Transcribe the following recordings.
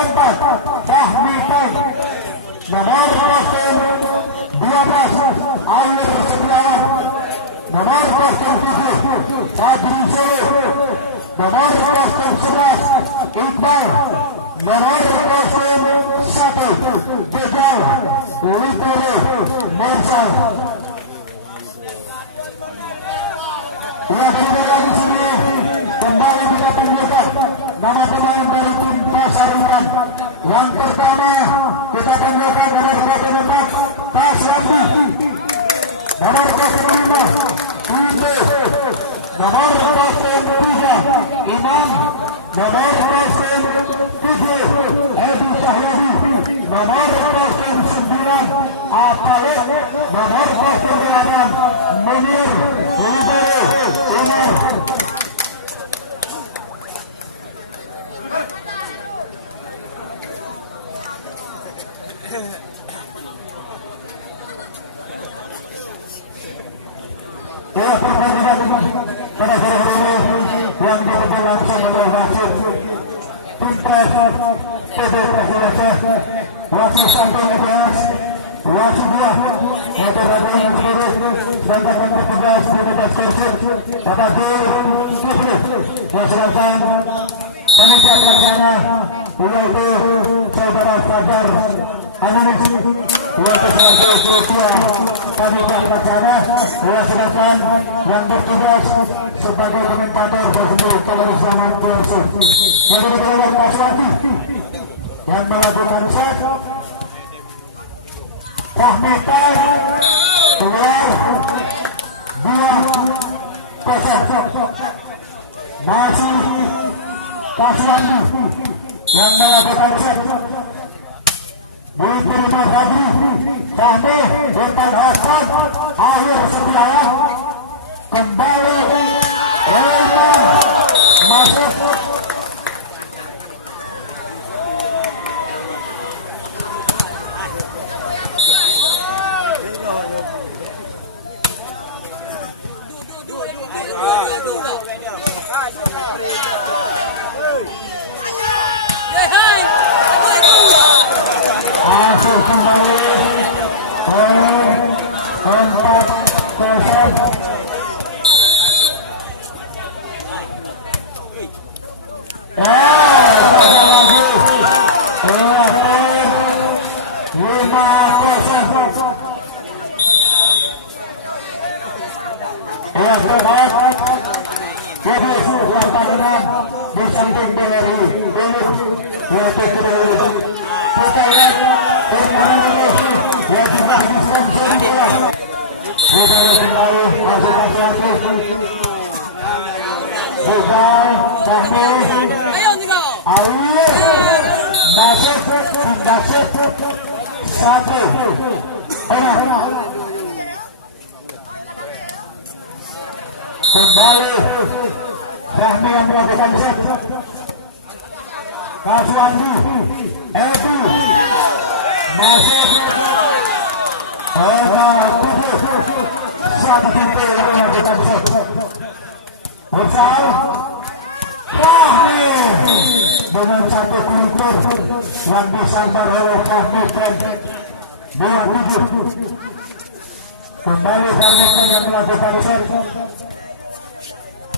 empat Fahmi Peng, nomor kostum 12 Air Setiawan, nomor kostum 7 Fadri Solo, nomor kostum 11 Iqbal, nomor kostum 1 Jejal Litore Morsal. Di sini kembali kita panggilkan nama pemain dari tim Pasar Ikan. Yang pertama kita panggilkan nomor 4 Taswati, nomor 5 Tunde, nomor 3 Imam, nomor 7 Edi Cahyadi, nomor 9 Apale, nomor 8 Munir Libero Umar. Ya, pertandingan pada sore hari ini yang dipimpin langsung oleh wasit tim pres PD Persija, wasit samping EPS, wasit buah motor radio yang sendiri, sedangkan yang bertugas di atas kursi Bapak Zulkifli, sedangkan panitia pelaksana yaitu saudara Fajar Anonis, yaitu keluarga Usia panitia pelaksana, sedangkan yang bertugas sebagai komentator posisi kalau Islaman PRC yang bertugas Taswati yang melakukan set Fahmi Peng keluar 2-0. Masih Taswandi yang melakukan set diterima Fadri, Fahmi depan Hasan Akhir Setiawan, kembali Elman masuk masuk kembali 4-0. Lagi 5-0. Jadi pertandingan di samping BRI yaitu kita lihat permainan ini yang juga disponsori bola. Kita kembali masuk hati-hati. Bukan Fahmi, Awir, Nasib, satu. Kembali Fahmi yang melakukan set. Taswandi, Edi, masuk 7, 1 pintu yang melakukan set. Mursal, Fahmi dengan satu kultur yang disantar oleh Fahmi Peng 27. Kembali Fahmi Peng yang melakukan set.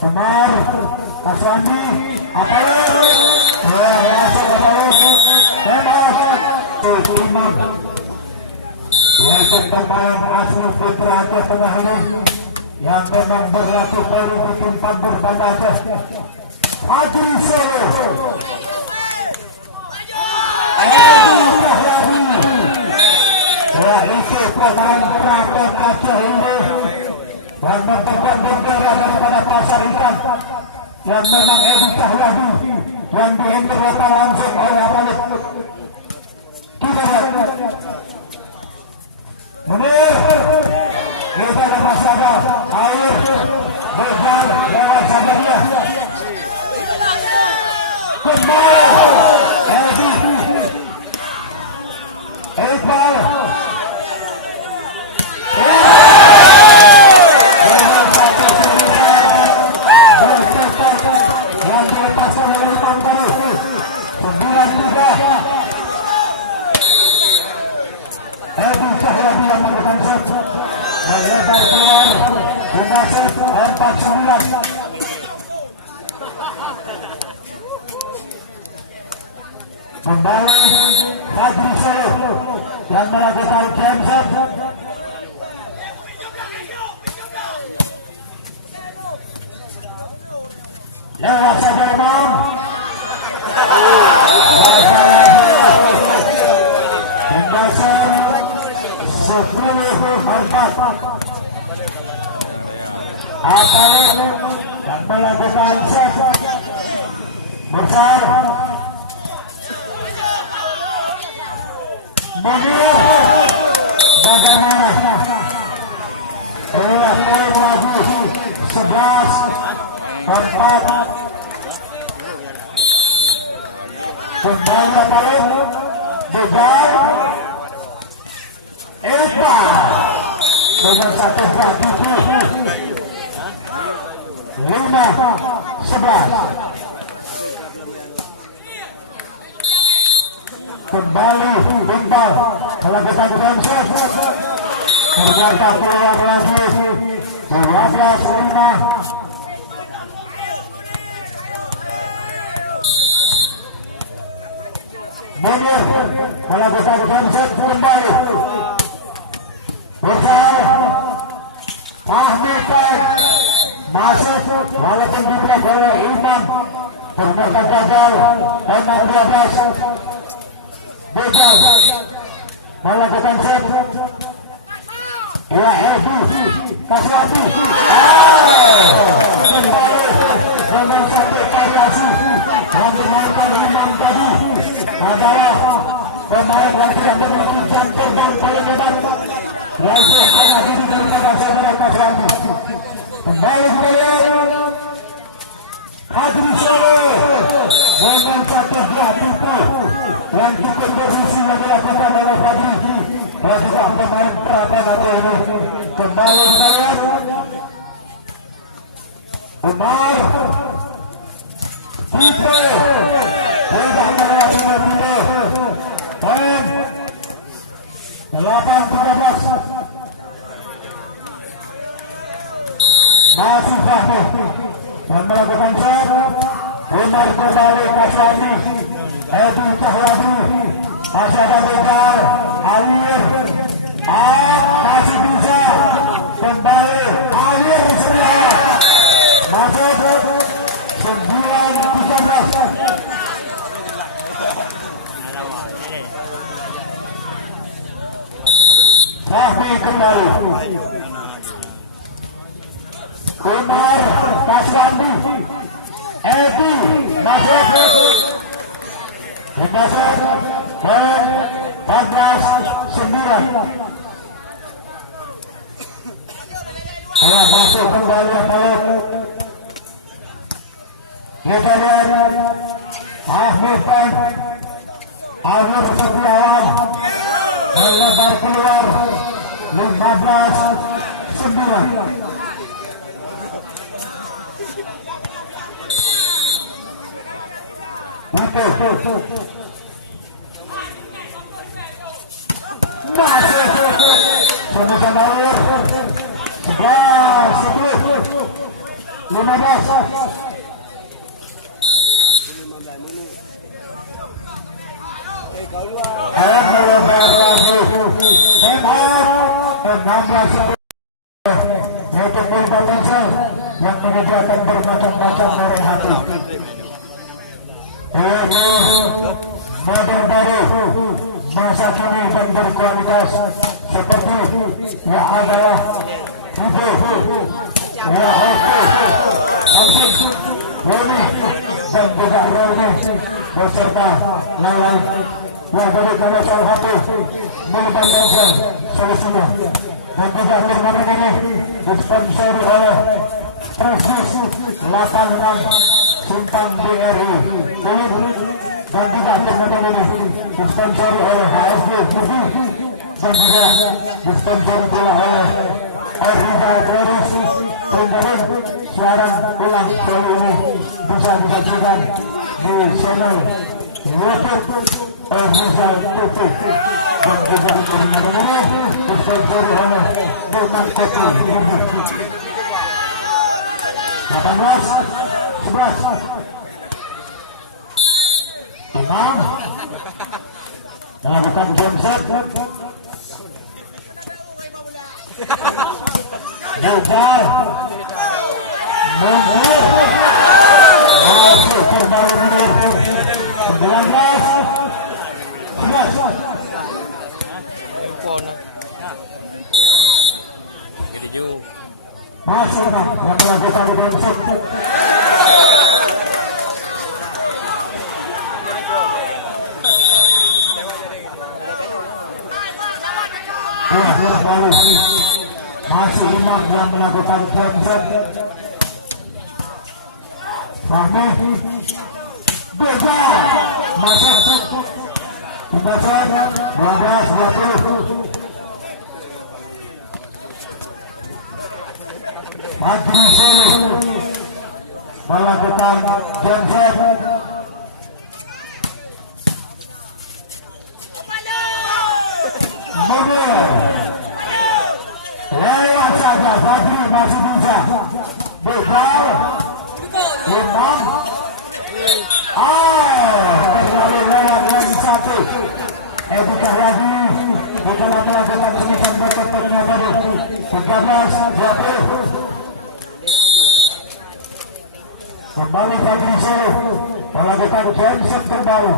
Benar, Taswandi, Apalur, langsung Apalur, tembak, Imam, yaitu pemain asli Putra Aceh Tengah ini, yang memang berlatih poli di tim Pambur Banda Aceh, Fadri Solo, itu pemain Pratek Aceh ini, yang memperkuat bendera daripada Pasar Ikan, yang memang Edi Cahyadi yang diinterlepas langsung oleh Apalur. Kita lihat Munir, kita ada masih ada Air berjalan lewat saja dia. Kembali Edi Iqbal, yang dilepaskan oleh Imam tadi 9-3. kembali Fadri Soleh yang melakukan cancel. Lewat saja Imam. Pembahasan 10-4. Apalagi yang melakukan set besar. Munir bagaimana? Poin lagi 11-4. Kembali Apalagi beban Eka dengan satu strategi 5-11. Kembali Iqbal melakukan cancel. Ternyata keluar lagi 12-5. Munir melakukan cancel kembali. Bersama Fahmi masuk walaupun diblok oleh Imam. Ternyata gagal 6-12. Begal melakukan set. Ya Edi Kaswati kembali dengan satu variasi yang dimainkan Imam tadi adalah pemain yang tidak memiliki jam terbang paling lebar, yaitu hanya diri daripada saudara Kaswati. Kembali kalian Fadri Soleh dengan satu tipu yang cukup berisi yang dilakukan oleh Fadri dan juga pemain Pratama ini. Kembali kalian Umar Tipe tidak melewati Tipe poin 8-13. Masih Fahmi yang melakukan set. Umar kembali Kaswati. Edi Cahyadi masih ada Begal Alir masih bisa kembali Alir Surya masuk 9-13. Fahmi kembali Umar Kaswati. Edi masuk pembahasan poin 14-9. Telah masuk kembali Apalagi. Kita lihat Ahmad Pan Akhir Setiawan melebar keluar 15-9. Masuk Penusan Air 11-10-15. Alat melebar lagi tembak 16-10 untuk Milbal Bensel yang menyediakan bermacam-macam merek hati. Model baru masa kini dan berkualitas seperti yang adalah Ibu ya langsung Roni dan juga Roni beserta lain-lain yang dari kalau salah satu melibatkan solusinya dan juga turnamen ini disponsori oleh Prestis 86 Simpang BRI dan juga turnamen ini disponsori oleh HSG Budi dan juga disponsori pula oleh Rizal Floris. Pelinggaran siaran ulang kali ini bisa disaksikan di channel YouTube Rizal TV dan juga turnamen ini disponsori oleh Bulman Kopi 18-11. Imam melakukan jump shot. Bubar Munir masuk kembali Munir 19 masih yang melakukan jump shot. Masih Imam yang melakukan jump shot. Fahmi Beza masuk tiga shot 12-20. Fadri Soleh melakukan jump shot. Munir lewat saja, Fadri masih bisa. Begal Imam terlalu lewat lagi satu. Bukan lagi bukan melakukan semutan botol dengan baru 13-20. Kembali Fadri Soleh melakukan jump shot kembali.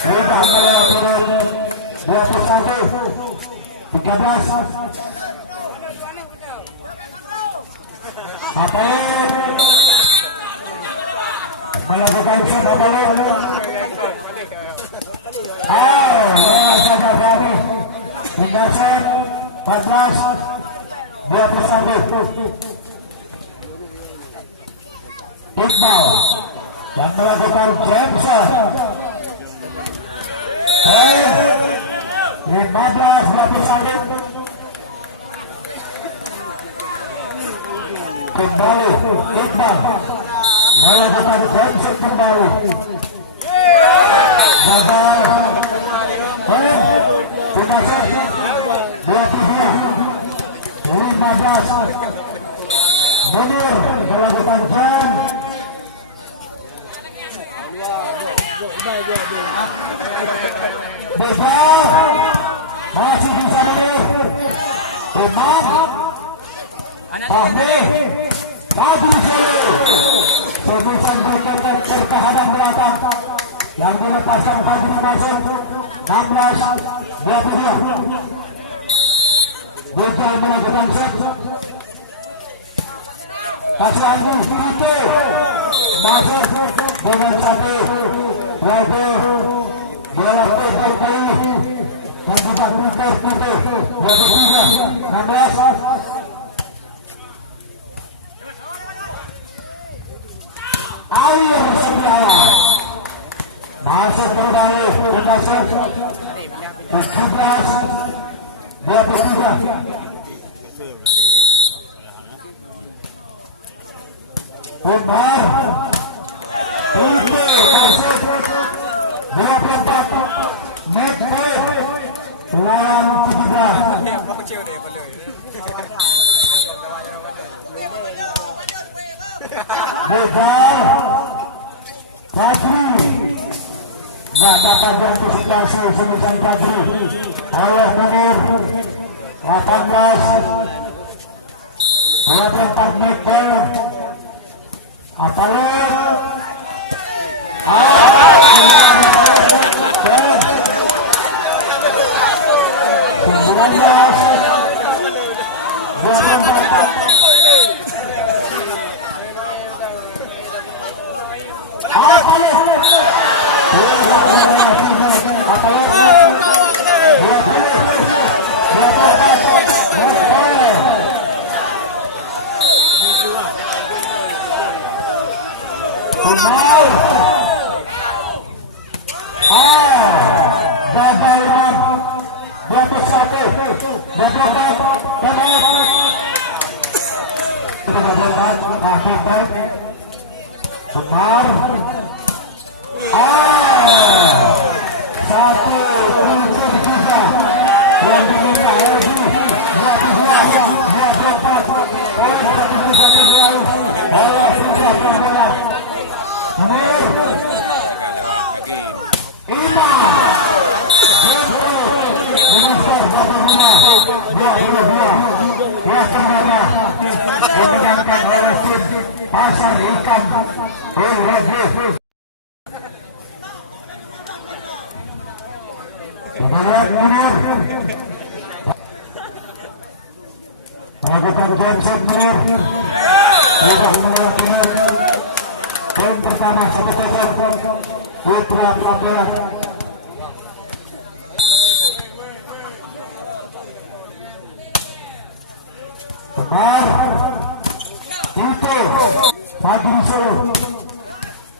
Sudah melewati 21-13. Apa melakukan shot kembali. Lewat saja Fahmi 3 shot 14-21. Iqbal yang melakukan jump shot 15-21. Kembali Iqbal melakukan jump shot kembali. Gagal. 3 shot 22-15. Munir melakukan jump. Besar masih bisa Munir. Imam Fahmi Fadri Soleh sebutan berketat pertahanan belakang yang dilepaskan Fadri masuk 16-22. Begal melakukan shot. Kaswandu Surito masuk dengan 1 bola kali dan juga putar 23-16. Air Sembilan masuk kembali 17-23. Umar itu masuk 24 meter lawan 17. Begal Fadri gak dapat antisipasi sebutan Fadri oleh Munir 18-24 meter. Apalagi satu unsur juga yang diminta Edi 22-24 oleh 1-1 oleh Siswa Pramonan. Munir dimenangkan oleh tim Pasar Ikan Ulrajif. Melakukan konsep menir, sudah melewati poin pertama 1-0 Putra Pelabuhan. Kemar itu Fadri Solo,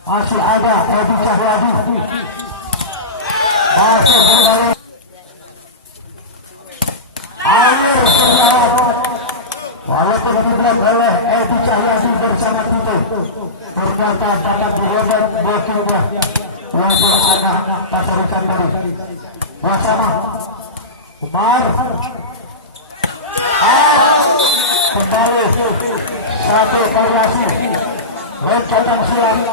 masih ada Edi Cahyadi, masuk kembali Alir Setiawan, walaupun dibilang oleh Edi Cahyadi bersama Tito, ternyata dapat dirobek blokirnya yaitu anak Pasar Ikan tadi bersama Umar. Kembali satu variasi loncatan silang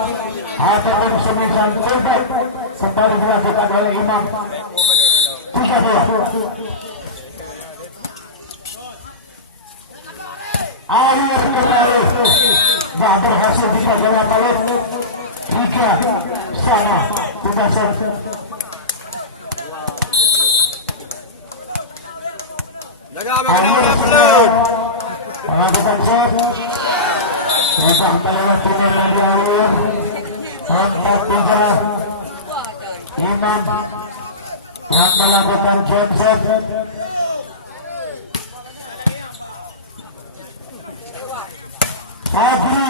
ataupun semisal terbaik kembali dilakukan oleh Imam 3-2. Alir kembali gak berhasil bisa jalan balik 3 sama 3-1. Melakukan set sudah melewati tadi Alir 4-3. Imam yang melakukan jump set. Fadri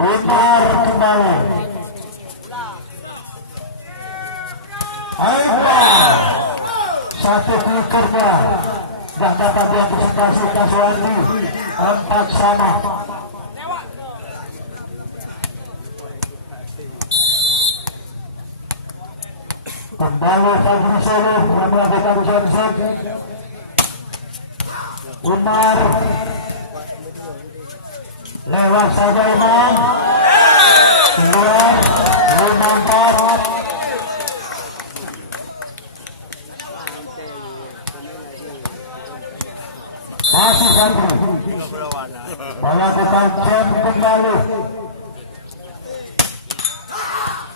Umar kembali. Ayo satu klikernya dan dapat diantisipasi Kaswandi 4 sama. Kembali Fadri Solo yang melakukan jump set. Umar lewat saja Imam, keluar 5-4. Masih Fadri melakukan jam kembali,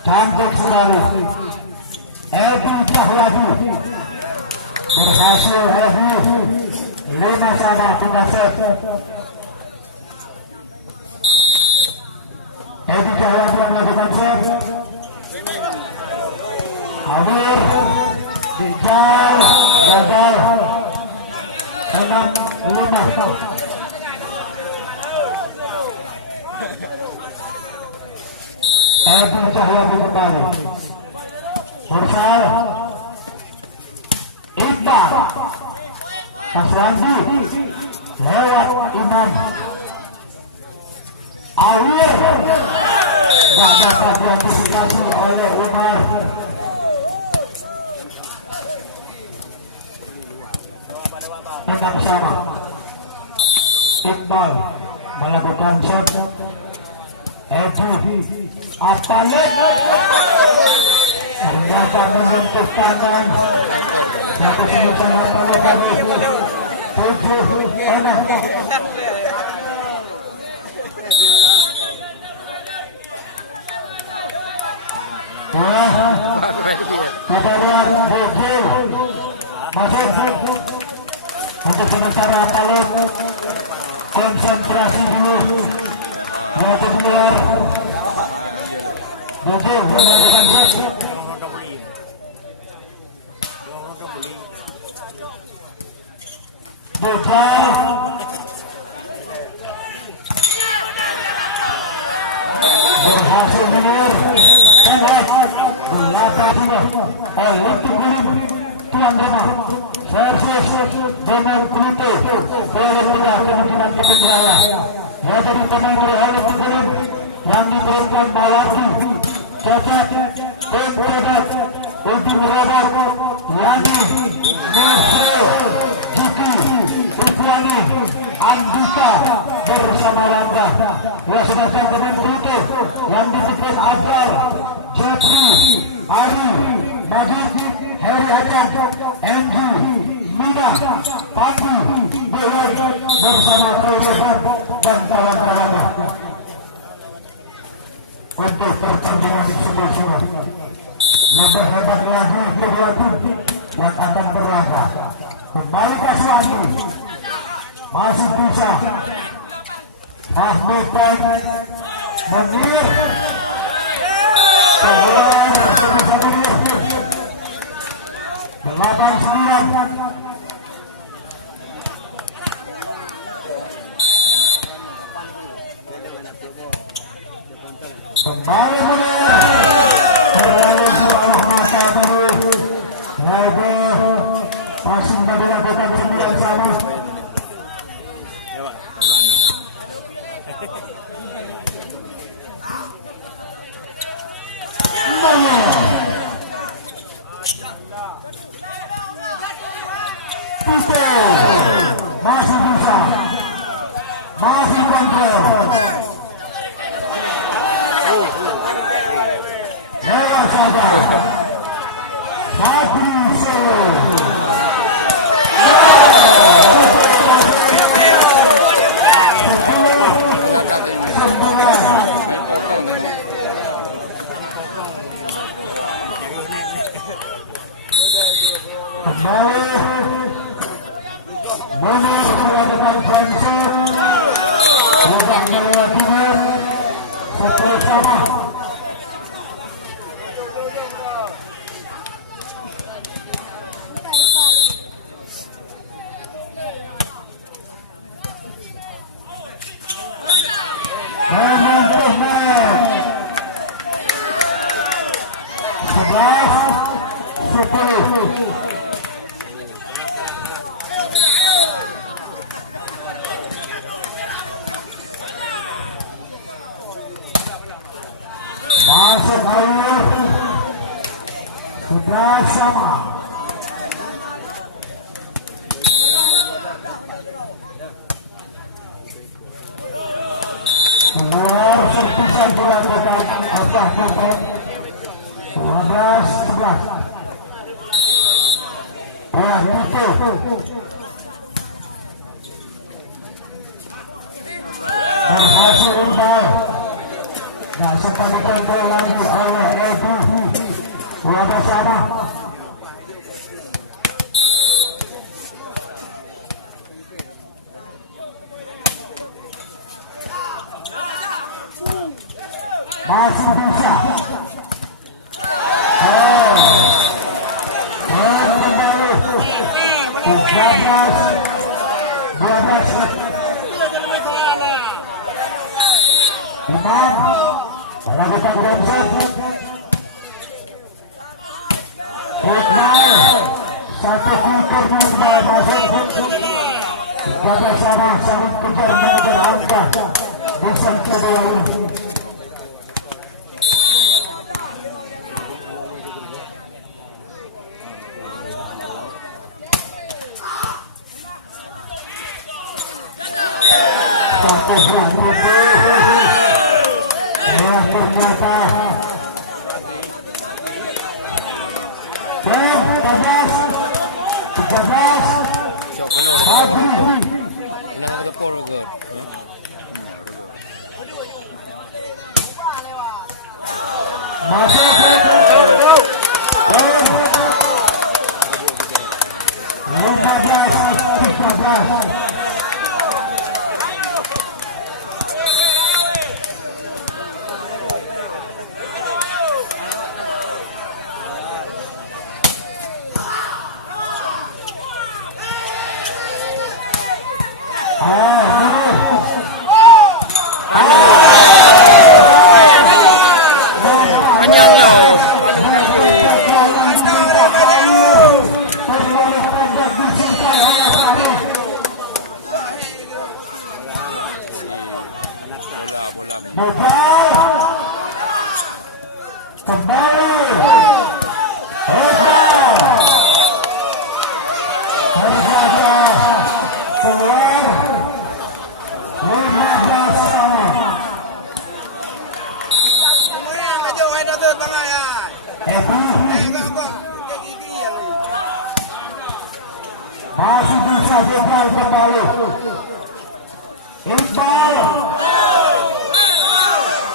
cantik sekali. Edi Cahyadi berhasil. Edi 5 sama 3 set. Edi Cahyadi yang melakukan set. Amir Dijal gagal 6-5. Edi Cahyadi kembali. Mursal Iqbal Kaswandi lewat Imam. Alir gak dapat diantisipasi oleh Umar. Tengah sama. Iqbal melakukan shot. Edi Apalik ternyata menyentuh tangan. Satu sebutan Apalik tadi 7-6. Kita lihat Bogil masuk untuk sementara Apalik konsentrasi dulu. Yaitu di luar Bogil melakukan set. Bogil berhasil mundur. Penhot belakang Olimpik Gulim tuan rumah versus Donor Pluto Kuala Lumpur kemungkinan Petenggara. Yaitu pemain dari Olimpik Gulim yang diturunkan Mawardi Cecep Tim Kodak Uti Merobak Yani Nusri Jiki Ikhwani Andika bersama Rangga. Dua sebesar pemain Pluto yang ditipin Azhar Jepri Ari Maju MG, Mina, Pandu, Dewan bersama Toleban dan kawan-kawannya untuk pertandingan di sebelah sana. Lebih hebat lagi kedua tim yang akan berlaga. Kembali ke Suwandi, masih bisa Mahmud Menir keluar sebisa Menir 8-9. Kembali Menir terlalu bawah mata terus lagi masih dilakukan 9 sama. Masih bisa, masih kontrol. Lewat saja. Fadri Solo. Kembali Munir melakukan transfer, Wabah melewatinya 10 sama. Memantul match 11-10. Masuk air 11 sama. Keluar serpisan dilakukan Abah Nopon 12-11. Ya, itu berhasil imbal. Tak sempat dikontrol lagi oleh Ebu. 12 sama. Masih bisa. Kembali 13-12. Imam melakukan transfer. Hikmah satu kicker membawa masuk. Pada sama saling kejar mengejar angka di set kedua ini. Satu berkata Bom 13 Fadri masuk 15-13. Kembali keluar masih bisa gagal kembali. Iqbal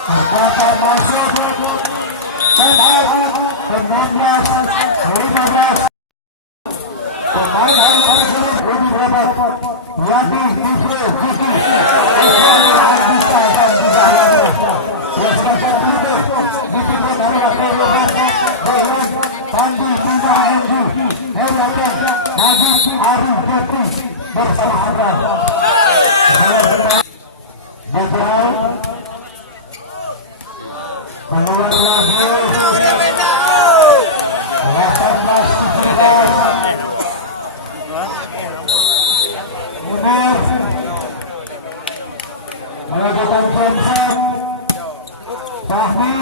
terkata masuk penat 16-15. Pemain hal tersebut lebih hebat. Yadi Kifre Kiki bisa dan bisa lalu. Ya sebagai itu dipimpin oleh Rahman Pandi Tina Enju Helakan Najib Arif Jepri bersama Anda. Jepri keluar lagi 18-17. Munir melakukan Johnson Fahmi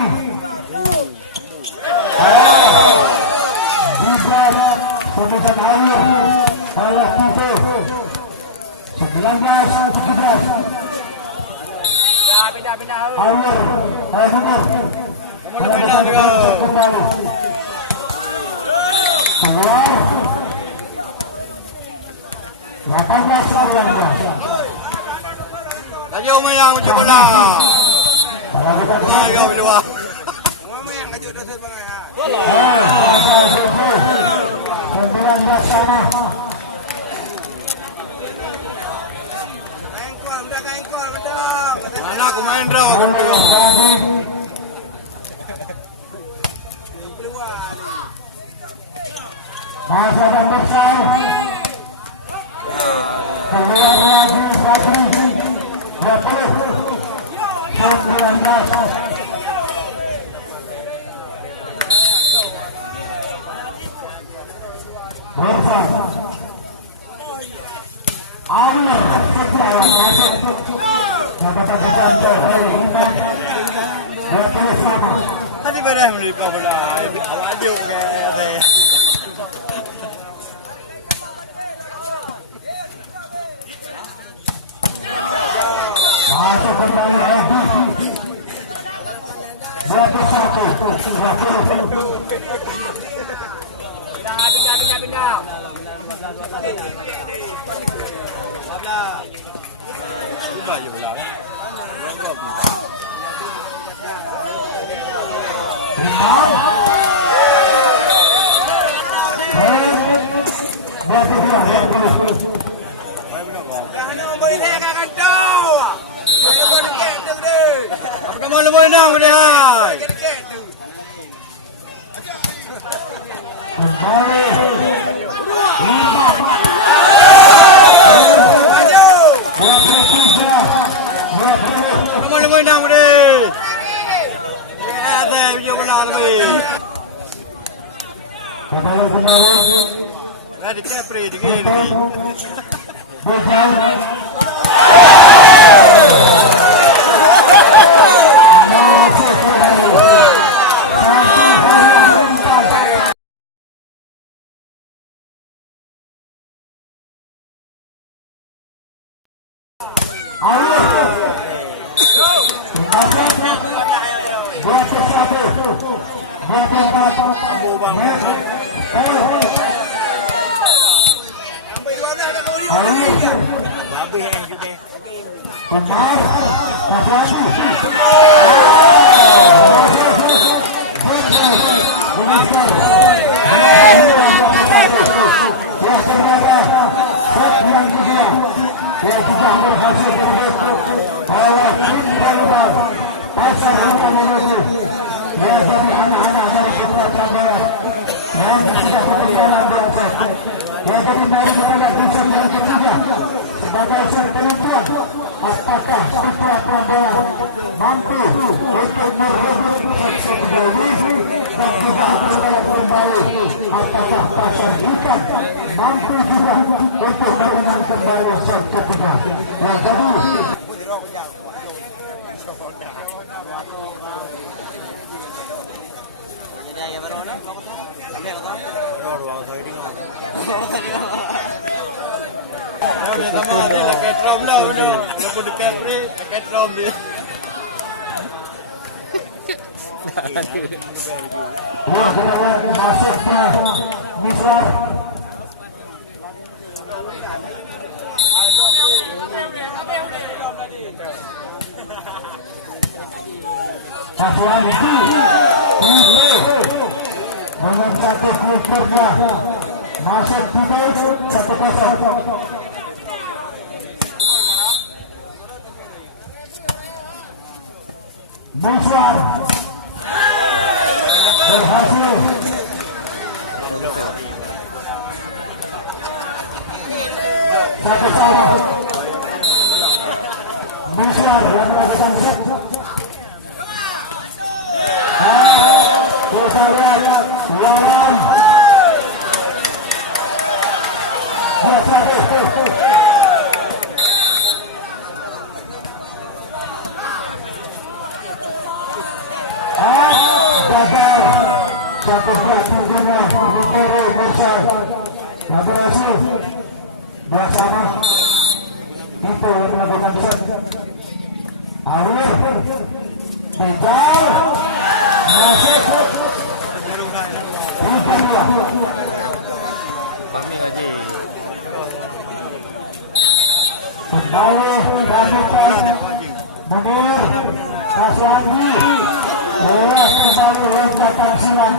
Gibran Pemusan Air oleh Tito 19-17. Air Munir melakukan Johnson kembali keluar 18-19. Tayo mayang macam bola. Tayo luar. Mayang kaju dah bang ya. 19 sama. Kain kuat bedak. Mana aku main draw aku tu. Masa dan bersama. Keluar lagi Fadri 20-19. Bersa Awir sejauh masuk dapat dijantai oleh Iman 20 sama. Tadi berah mereka bola. Awak dia pakai saya. Masuk kembali Edi 21-20. Pindah. Tiba je bola kan. Gol pindah. Apa nama lu boleh nak boleh hai. Kembali 5 Nama lu boleh nak boleh. Ya ada video bola lebih. kembali Dah dikepri dikit. sebagai set penentuan apakah Putra Prabowo mampu untuk merebut kembali dan juga kembali apakah Pasar Ikan mampu juga untuk menang kembali set ketiga. Nah, jadi sama ni lah ketrom lah benar. Walaupun dekat ni, ketrom dia. masuk Misrar Kasuhan itu dengan satu kukurnya masuk final 1-0. Muswan berhasil satu sama. Muswan yang melakukan set. Kita lihat lawan gagal satu pertandingan Mintoro Mursal yang berhasil bersama itu yang melakukan set. Awir Tegal masuk kembali lakukan Munir Kasuhangi kembali loncatan silang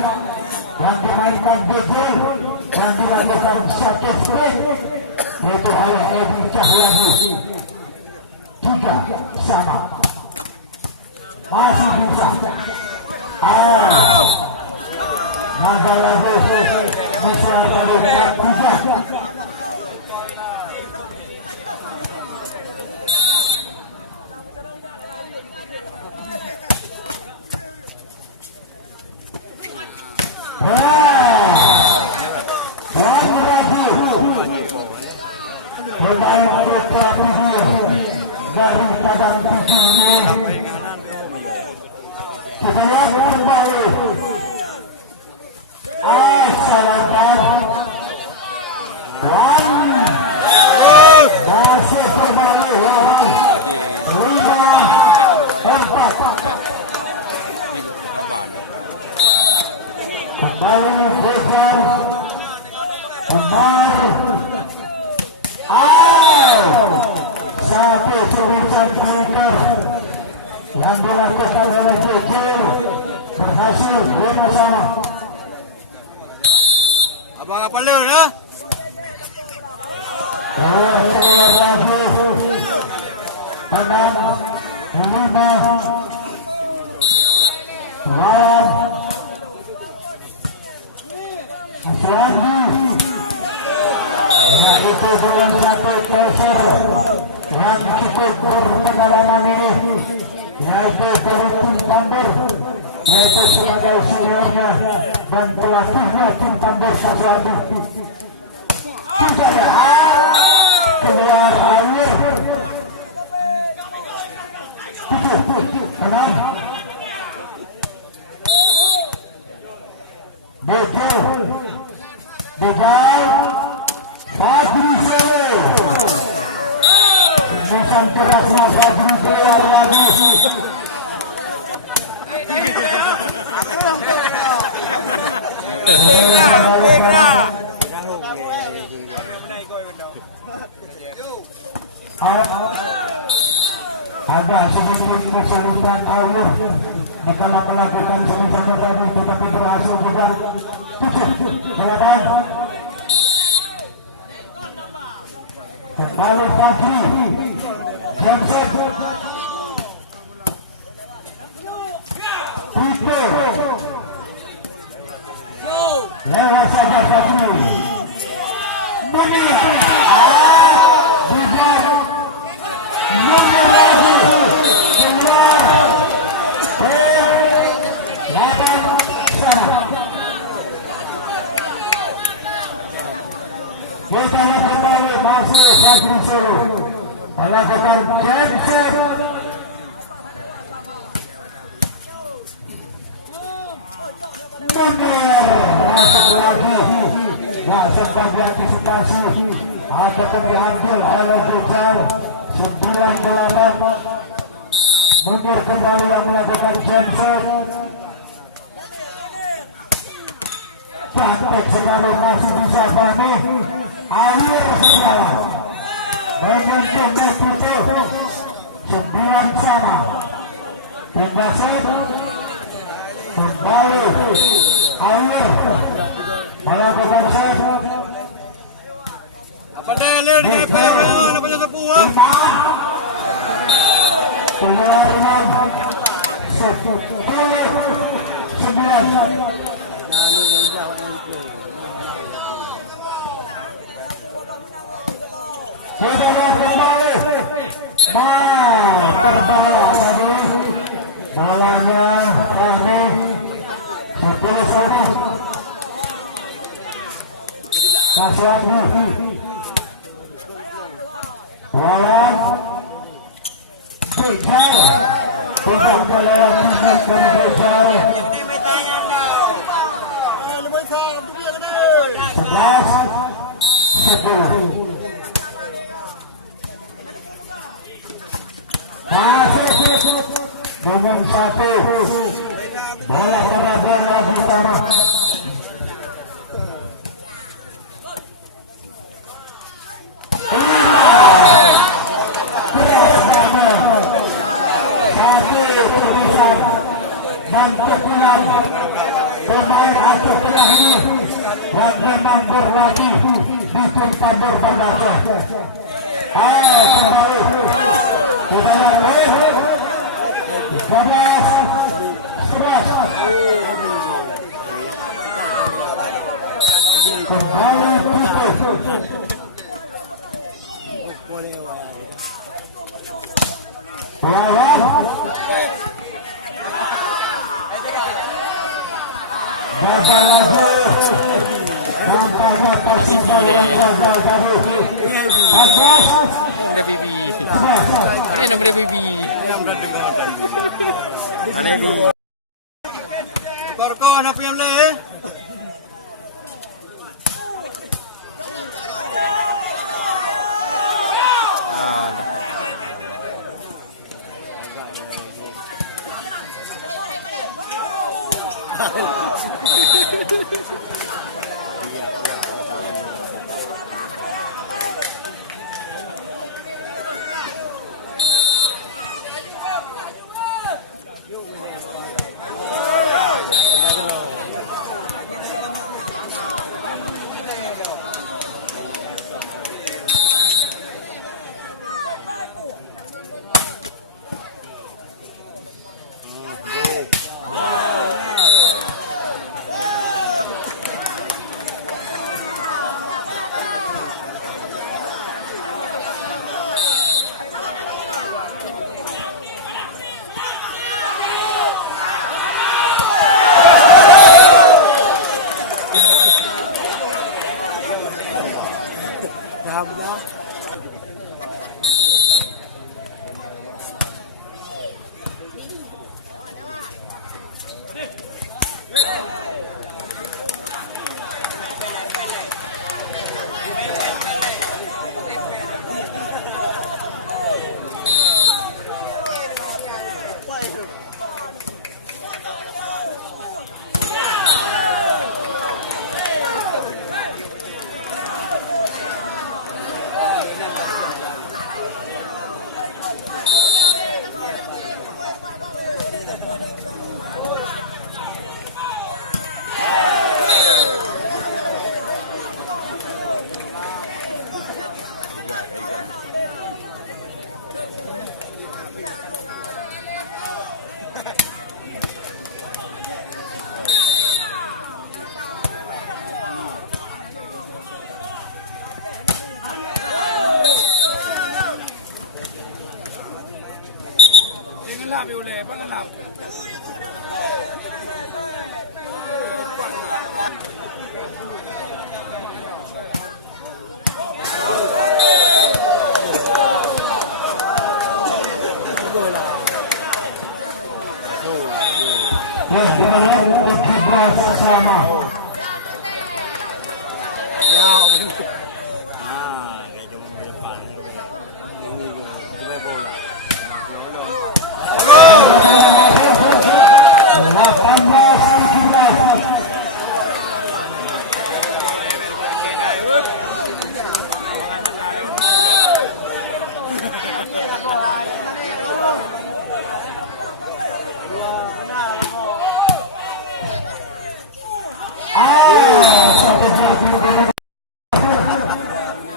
yang dimainkan Begul yang dilakukan satu split yaitu oleh Edi Cahyadi 3-sama masih bisa naga lagi Muswan dari 4-3. Pemain Putra dari Padang Titi ini kita lihat kembali Salangkan masih kembali lawan 5-4 kembali Besan Umar satu serutan counter yang dilakukan oleh Jujur berhasil 5-sama. Abang apa lu ya? Keluar lagi 6-5 lawan Aswangi. Ya itu dengan satu cover yang cukup berpengalaman ini yaitu dari tim Tambor yaitu sebagai seniornya dan pelatihnya tim Tambor Kasuhangi. Tidak keluar air 7-6 Begal Fadri Solo Bukan kerasnya Fadri keluar lagi ada sedikit kesulitan Awir kalau melakukan semuanya tadi tetapi berhasil juga 7-8 kembali Fadri Johnson Tito lewat saja Fadri Munir Dibar Munir lagi keluar 8-sama. Kita lihat kembali masih Fadri Solo melakukan genset Munir asal lagi gak sempat diantisipasi ataupun diambil oleh Jujur 9-8 Munir kembali yang melakukan genset cantik sekali masih bisa Fahmi Awir segala menyentuh Metito 9-sama hingga set kembali air melakukan sayap Apa deh, lir, kenapa apa sa puha? keluar 10-9. Saudara kembali terbawa tadi bolanya kami 10-1 Kaswangi bola Bejar tidak melewat minat dari Bejar 11-10 masuk dengan satu bola terabel lagi sama satu tulisan dan pukulan pemain asuh tengah ini yang memang berlatih di Sultanur Bandasa. Kembali Udayan Leh 11-11 kembali Tito Wawan gagal lagi nampaknya Persibal yang gagal tadi atas 11 Korko, apa yang leh?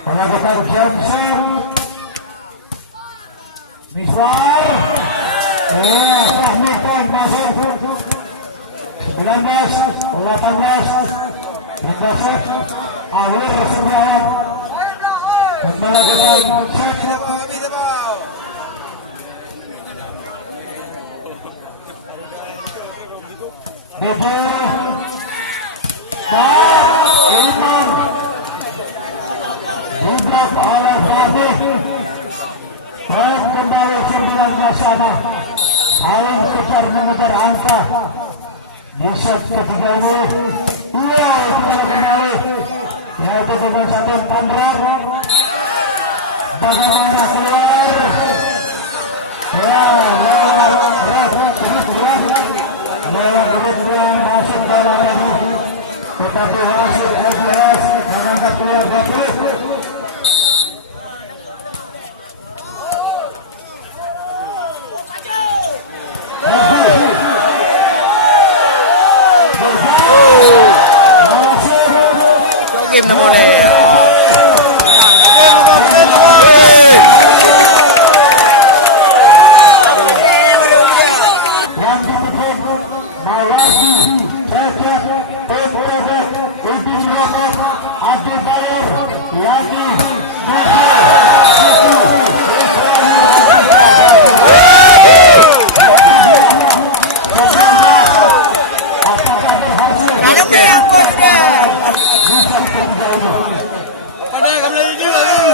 Pelakukan Johnson Miswar Fahmi Pon masuk 19, 18 Hindasat Awir Suriawan melakukan set Bejo dan Iman diblok oleh Fahmi dan kembali 19 sana saling kejar mengejar angka di set ketiga ini. Iya, kembali yaitu dengan satu Pandrar bagaimana keluar ya lewat gerutnya masuk dalam ini tetapi wasit LBS mengangkat keluar dari Kim na muli. Padahal kami lagi juga nih.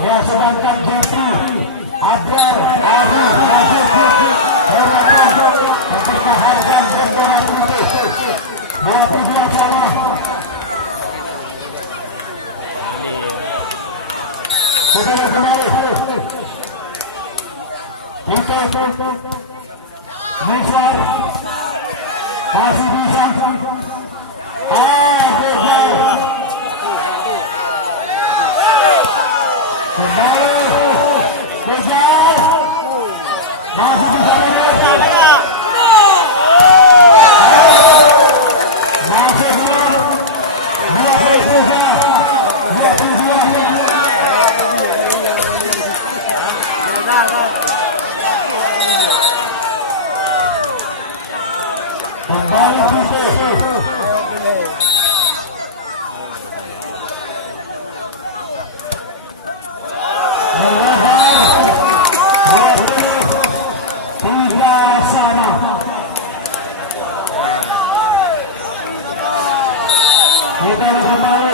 Ya, sedangkan Jeffrey Adler Ari mempertahankan bendera putih 22 sama. Kita kembali kita Miswar masih bisa kembali kejar masih bisa menyelesaikan masih keluar 22 kembali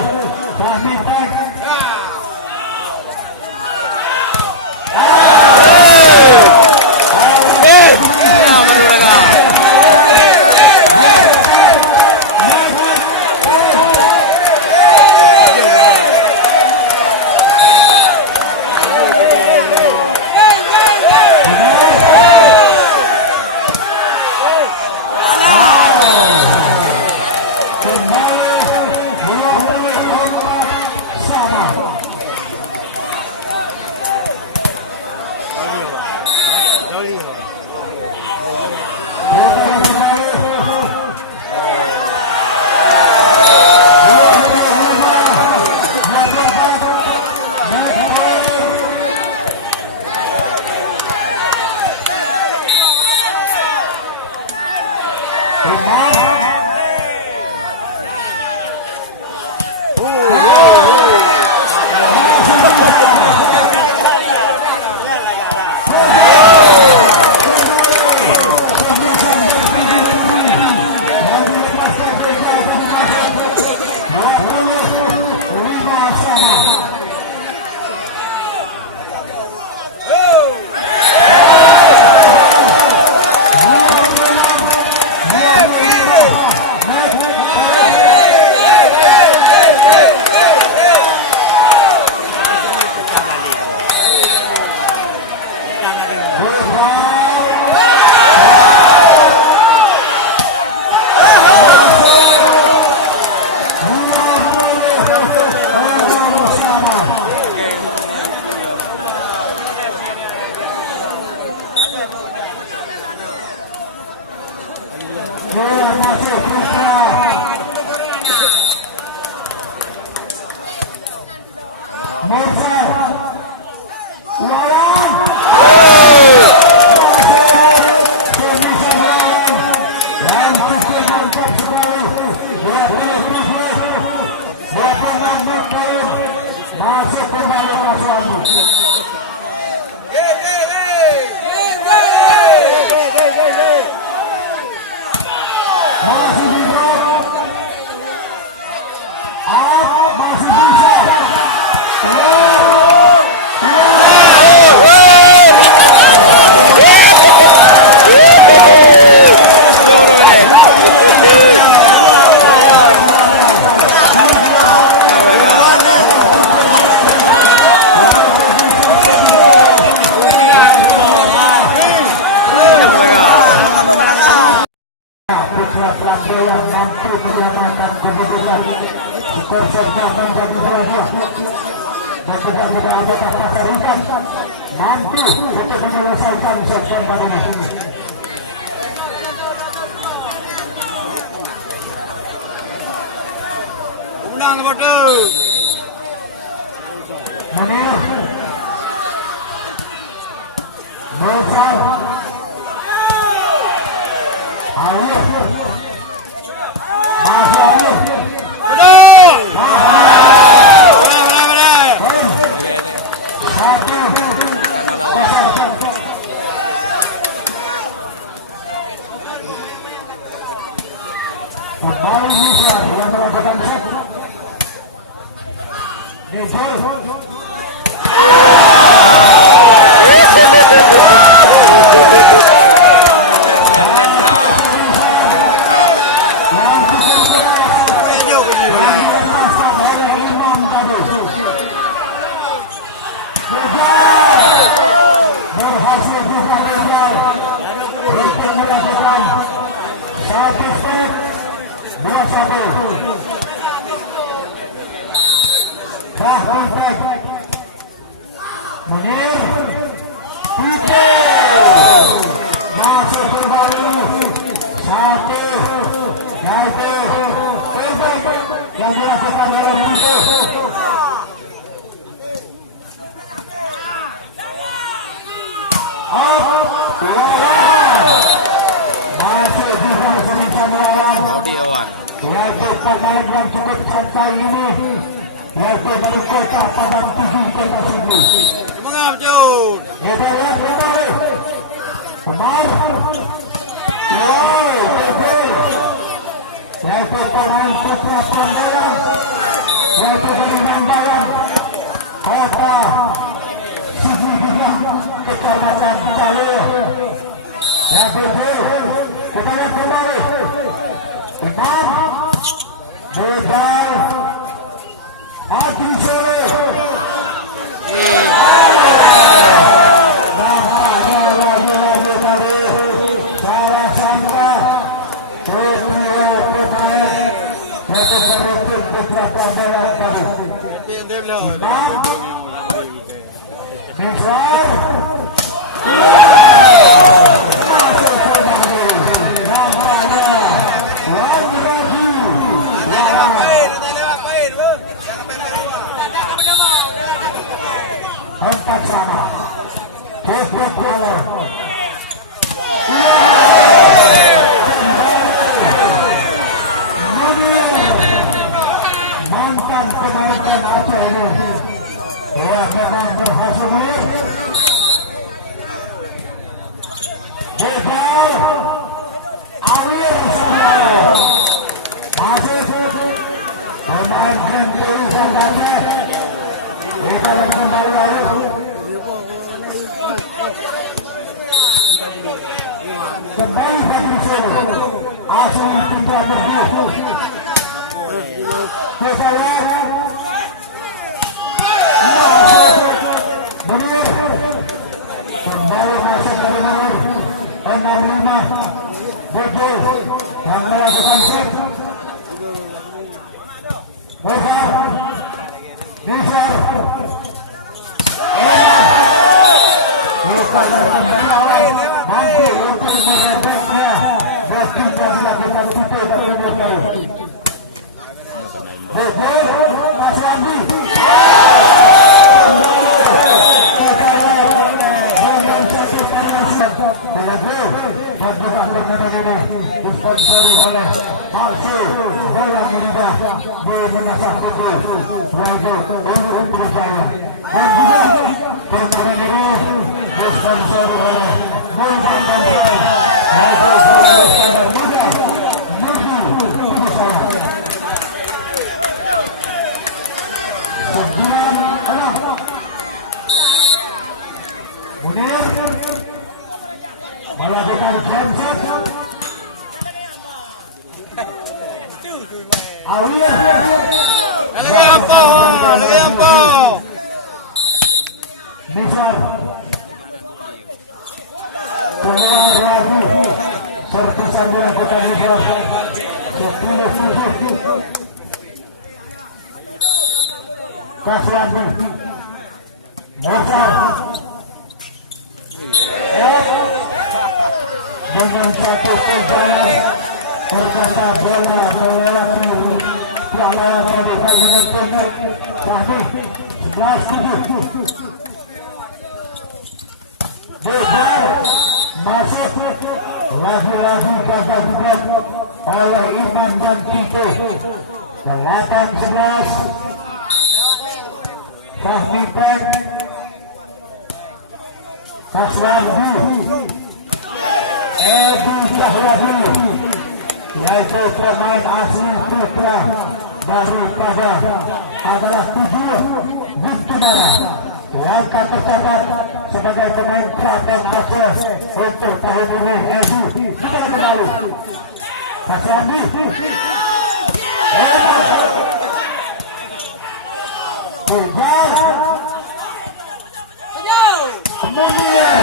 Dia masuk Putra. Mursal. Lawan. Pemisah lawan. Dan cukup mantap sekali. 26 menit. Masuk kembali Kasuani. Masih di drop. Masih bisa. Putra Flamboyan mampu menyamakan kedudukan. Skor setnya menjadi 2-2. Dan juga apakah Pasar Ikan mampu untuk menyelesaikan set keempat ini. Menang nomor 2. Munir. Mursal. Ayuh. Masih Ayuh. Betul. Satu. Kembali Musa yang melakukan set. Ejol. Berhasil juga Lendal untuk melakukan satu set 2-1. Rahmat Munir Tito masuk kembali satu yaitu terbaik yang dilakukan oleh Tito. Lawan masuk juga selesai melawan yaitu pemain yang cukup santai ini yaitu dari Kota Padang 7 Kota Singgu. Semangat Jun. Kita lihat kembali Kemar wow betul yaitu pemain Putra Flamboyan yaitu dari Nambayan Kota Singgu juga Kecamatan Calo. Ya betul kita lihat kembali Imam Bedal Adi Solo. Nampaknya lagi tadi salah sangka Putri pemain yaitu berikut Putra Flamboyan tadi. Imam Misrar masuk kembali. Nampaknya lagi-lagi empat sama Putri Flamboyan mantan pemain dan Aceh ini memang berhasil Bedal Awir Surabaya masih pemain Grand Prix Sangkanya kita dapat kembali lagi kembali Fadil Solo asli Putra Merdu kita lihat Munir kembali masuk dari nomor 65 Bojol yang melakukan set. Besar Nisar mampu untuk merebutnya. Bosnya dilakukan Bukan Tito dan nomor kali. Mas Wandi. Disponsori oleh Palsu bola merubah di Menasah Putri Raja untuk Jaya dan juga permainan ini disponsori oleh Mulban Bangsa Raja Standar Muda Murdu Tujuh Salah 9-6 Munir melakukan jump shot. Awir Lebih ampau. Nisar keluar lagi serpisan dilakukan Nisar 10-7 Kaswati Mosar dengan satu kejaran berkata bola melewati pelalawan modifikasi dengan pendek Fahmi 11-7 Bejar masuk lagi-lagi gagal jebret oleh Iman dan Tito 8-11 Fahmi Peng Kaswandi Edi Cahyadi yaitu pemain asli Putra daripada adalah 7 Buktimara diangkat tercatat sebagai pemain Praten Aceh untuk tahun ini. Edi kita kembali Kaswandi kemudian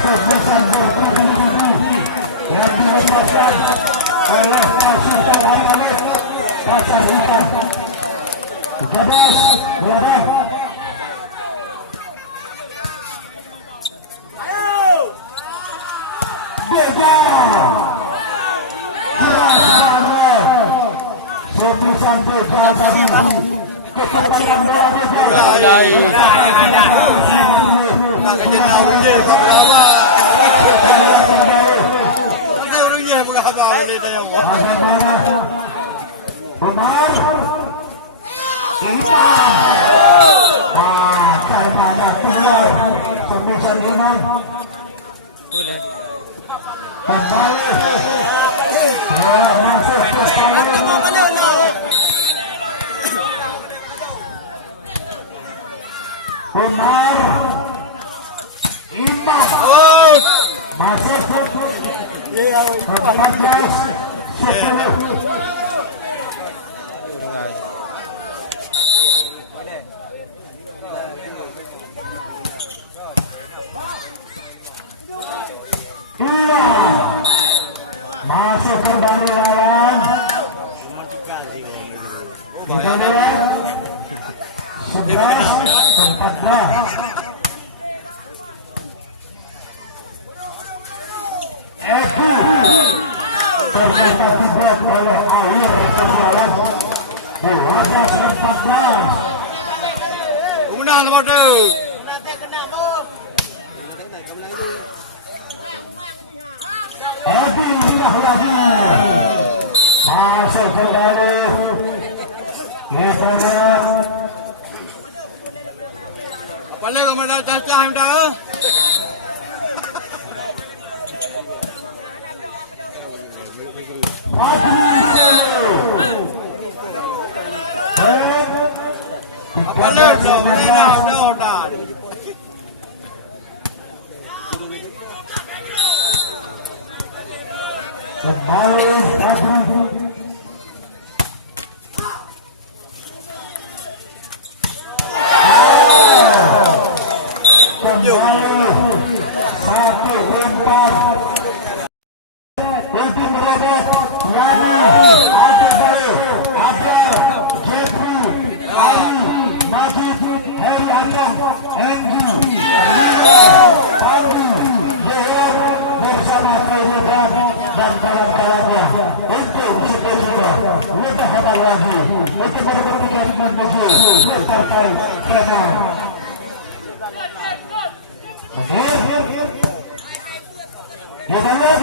sebutan bertubi-tubi yang dilepaskan oleh pasukan Al-Malik Pasar Hitam 13 berapa Beja keras banget sebutan Beja tadi kecepatan bola Beja Tak kerja orang je berapa? Tak orang je berapa benda tanya awak. Umar Imam pada keluar semisal Imam kembali masuk ke Umar Imam masuk ke 14-10 masuk kembali lawan kita lihat 11-14 Eki ternyata dibuat oleh Awir Terjalan 12-14 Menang lepas tu. Edi Cahyadi masuk kembali kita lihat Apa lagi kamu dah cacah dah? Adli Selo Apa lagi dah? Mana dah? kembali Adli kembali satu umpan itu merobot Yani Abdul Baik Abrar Jeffrey Ali Majid Heri Antong Enggi Lina Pandu Joher bersama Khairul dan kawan-kawannya lagi. Itu merupakan menuju ke partai final. Kita lihat.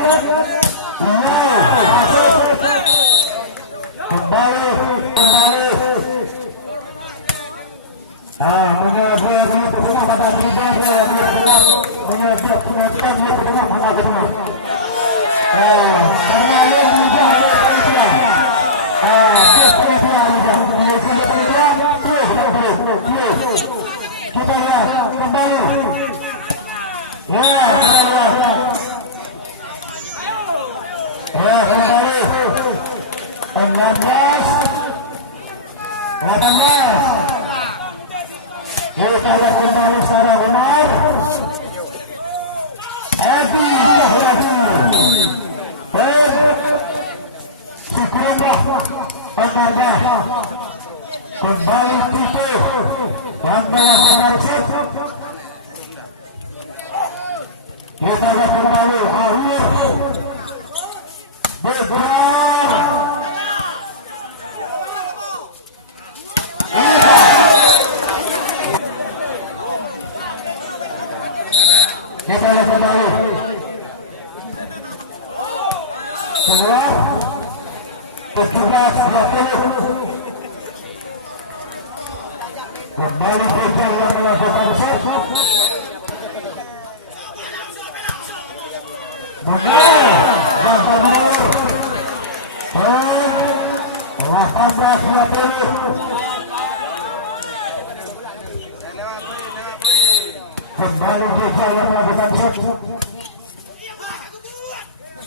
Iya, masuk. Kembali. Menyebut rumah pada tribun menyebut penonton yang tengah mana kedua. Karena ini juga ada penelitian. Dia penelitian kita lihat kembali. Kita lihat. Kembali. 18. Kita lihat kembali secara Umar. Edi Cahyadi. Dan si Kurembah Penambah. Kembali Tito yang melakukan shoot. Kita lihat kembali akhir. Bebar. Kita lihat kembali. Keluar. 17-20. Kembali Tito yang melakukan shoot. Maka gagal benar. 18-20. Kembali Tito yang melakukan shoot.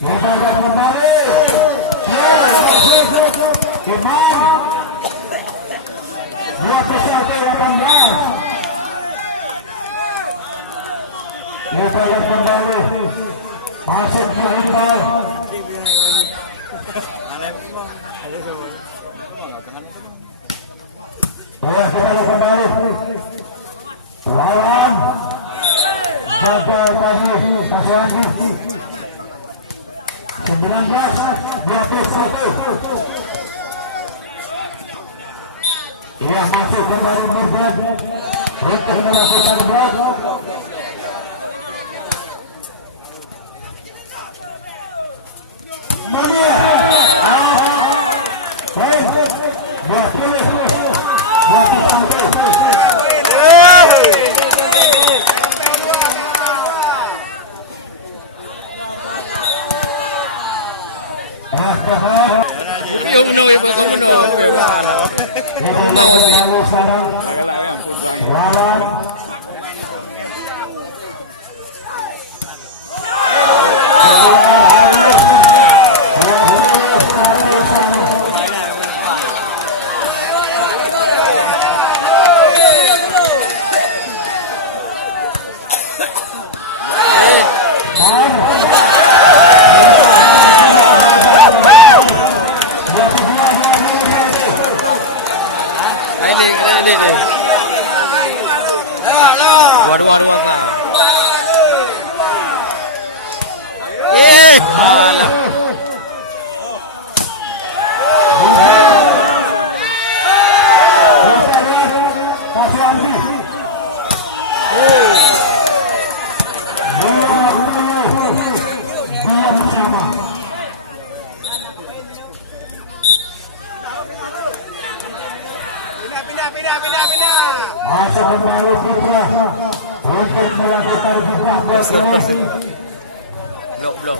Kita lihat kembali. Imam 21-18. Kita lihat kembali. Masuknya Iqbal. Kita lihat kembali. Lawan gagal tadi Paswangi 19-21. Ia masuk kembali Murgad untuk melakukan blok. Mania 20. Kita lalu sekarang lawan masuk kembali Putra untuk melakukan buka bos ini. Blok.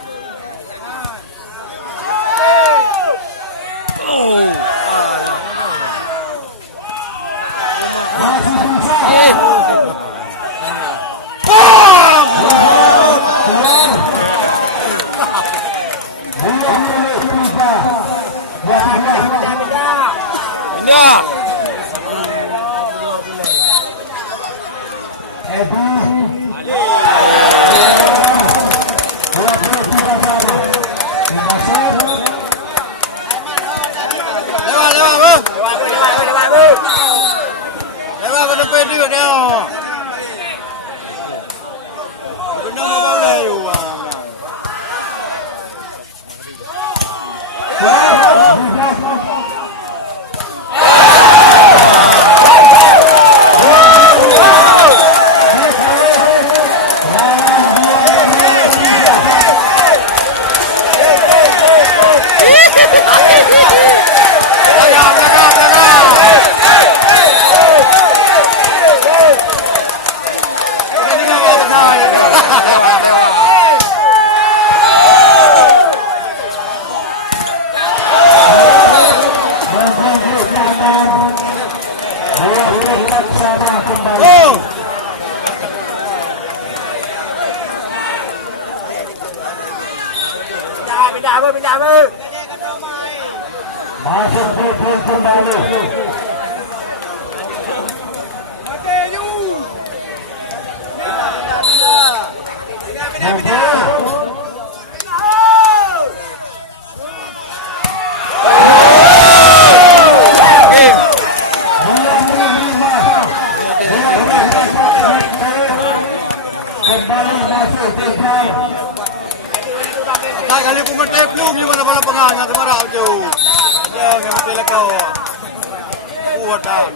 Masih bisa. Lewat pada pedi dia. Guna mau boleh uang. Masuk gol kembali. Kembali masuk gol. Tak kali pun mati belum ni mana bola pengangnya tu marah je. Dia yang mati lah kau. Kuatan.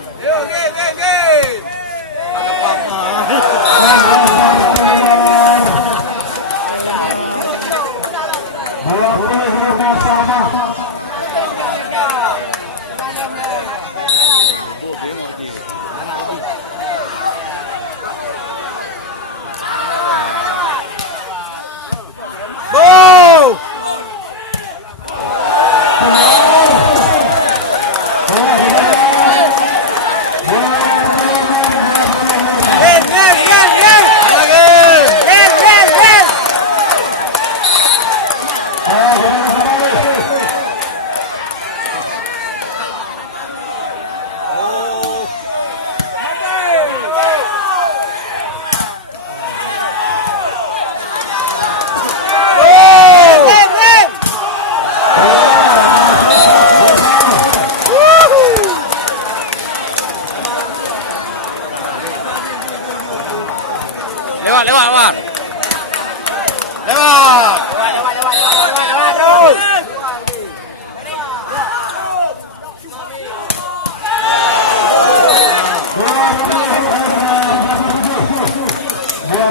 Go! Lewat. Terus. Dua